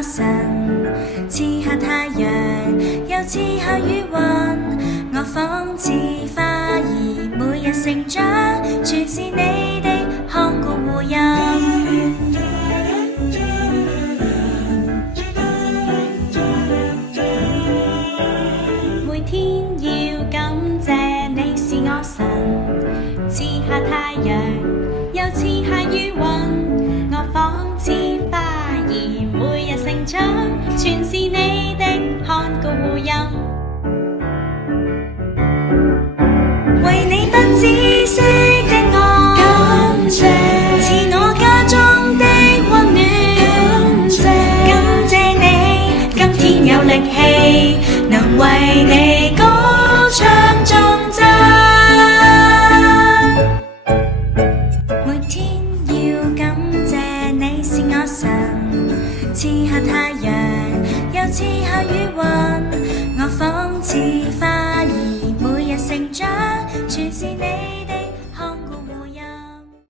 我神，賜下太陽，又賜下雨雲。我仿似花兒，每日成長，全是你的看顧護蔭。每天要感謝你是我神，賜下太陽，又賜下雨雲。我仿似花兒，每日成長，全是你的看顧護蔭。為你不止息的愛，感謝賜我家中的溫暖，感謝你今天有力氣，能為你高唱頌讚。每天要感謝你是我神，賜下太陽，又賜下雨雲。我仿似花